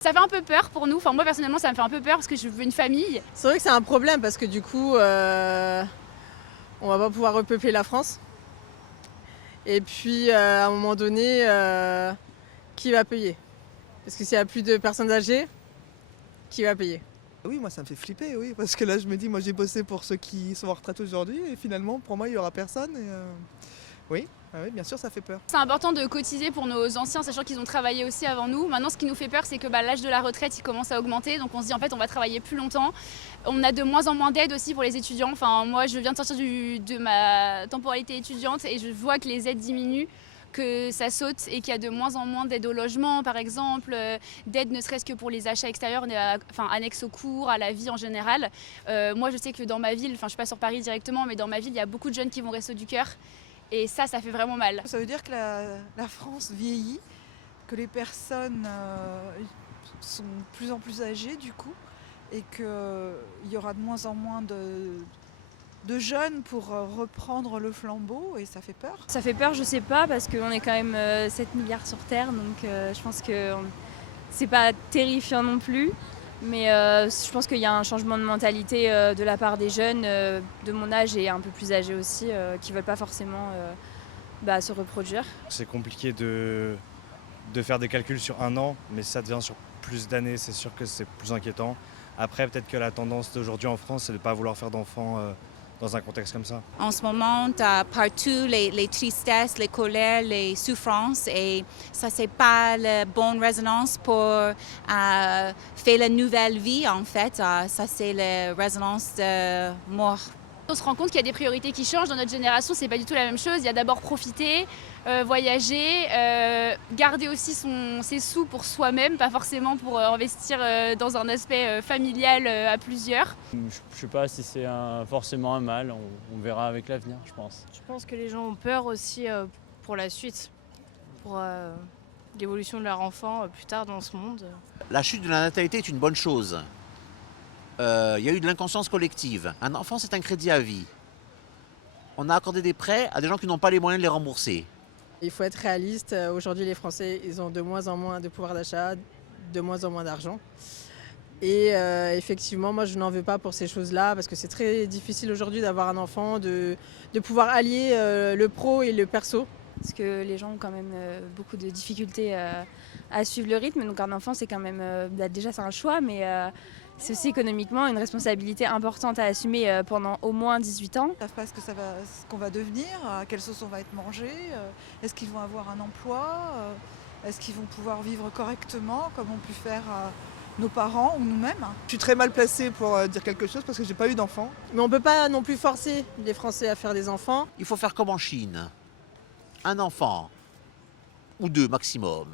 Ça fait un peu peur pour nous, enfin moi personnellement ça me fait un peu peur parce que je veux une famille. C'est vrai que c'est un problème parce que du coup, on va pas pouvoir repeupler la France. Et puis à un moment donné, qui va payer? Parce que s'il y a plus de personnes âgées, qui va payer? Oui, moi ça me fait flipper, oui, parce que là je me dis, moi j'ai bossé pour ceux qui sont en retraite aujourd'hui et finalement pour moi il n'y aura personne. Oui, ah oui, bien sûr ça fait peur. C'est important de cotiser pour nos anciens, sachant qu'ils ont travaillé aussi avant nous. Maintenant, ce qui nous fait peur, c'est que l'âge de la retraite, il commence à augmenter. Donc on se dit, en fait, on va travailler plus longtemps. On a de moins en moins d'aide aussi pour les étudiants. Enfin, moi, je viens de sortir de ma temporalité étudiante et je vois que les aides diminuent, que ça saute et qu'il y a de moins en moins d'aide au logement, par exemple, d'aide ne serait-ce que pour les achats extérieurs, enfin annexes aux cours, à la vie en général. Moi, je sais que dans ma ville, enfin, je suis pas sur Paris directement, mais dans ma ville, il y a beaucoup de jeunes qui vont au Resto du Cœur. Et ça fait vraiment mal. Ça veut dire que la France vieillit, que les personnes sont de plus en plus âgées du coup, et qu'il y aura de moins en moins de jeunes pour reprendre le flambeau, et ça fait peur. Ça fait peur, je sais pas, parce qu'on est quand même 7 milliards sur Terre, donc je pense que c'est pas terrifiant non plus. Mais je pense qu'il y a un changement de mentalité de la part des jeunes de mon âge et un peu plus âgés aussi, qui ne veulent pas forcément se reproduire. C'est compliqué de faire des calculs sur un an, mais si ça devient sur plus d'années, c'est sûr que c'est plus inquiétant. Après, peut-être que la tendance d'aujourd'hui en France, c'est de ne pas vouloir faire d'enfants dans un contexte comme ça. En ce moment, tu as partout les tristesses, les colères, les souffrances, et ça, c'est pas la bonne résonance pour faire la nouvelle vie, en fait. Ça, c'est la résonance de mort. On se rend compte qu'il y a des priorités qui changent. Dans notre génération, c'est pas du tout la même chose. Il y a d'abord profiter, voyager, garder aussi ses sous pour soi-même, pas forcément pour investir dans un aspect familial à plusieurs. Je ne sais pas si c'est forcément un mal, on verra avec l'avenir, je pense. Je pense que les gens ont peur aussi pour la suite, pour l'évolution de leur enfant plus tard dans ce monde. La chute de la natalité est une bonne chose. Il y a eu de l'inconscience collective. Un enfant, c'est un crédit à vie. On a accordé des prêts à des gens qui n'ont pas les moyens de les rembourser. Il faut être réaliste. Aujourd'hui, les Français, ils ont de moins en moins de pouvoir d'achat, de moins en moins d'argent. Et effectivement, moi, je n'en veux pas pour ces choses-là, parce que c'est très difficile aujourd'hui d'avoir un enfant, de pouvoir allier le pro et le perso. Parce que les gens ont quand même beaucoup de difficultés à suivre le rythme. Donc un enfant, c'est quand même déjà c'est un choix, mais c'est aussi économiquement une responsabilité importante à assumer pendant au moins 18 ans. Ils ne savent pas ce qu'on va devenir, à quelle sauce on va être mangé, est-ce qu'ils vont avoir un emploi, est-ce qu'ils vont pouvoir vivre correctement comme ont pu faire nos parents ou nous-mêmes. Je suis très mal placée pour dire quelque chose parce que j'ai pas eu d'enfant. Mais on peut pas non plus forcer les Français à faire des enfants. Il faut faire comme en Chine. Un enfant, ou deux maximum.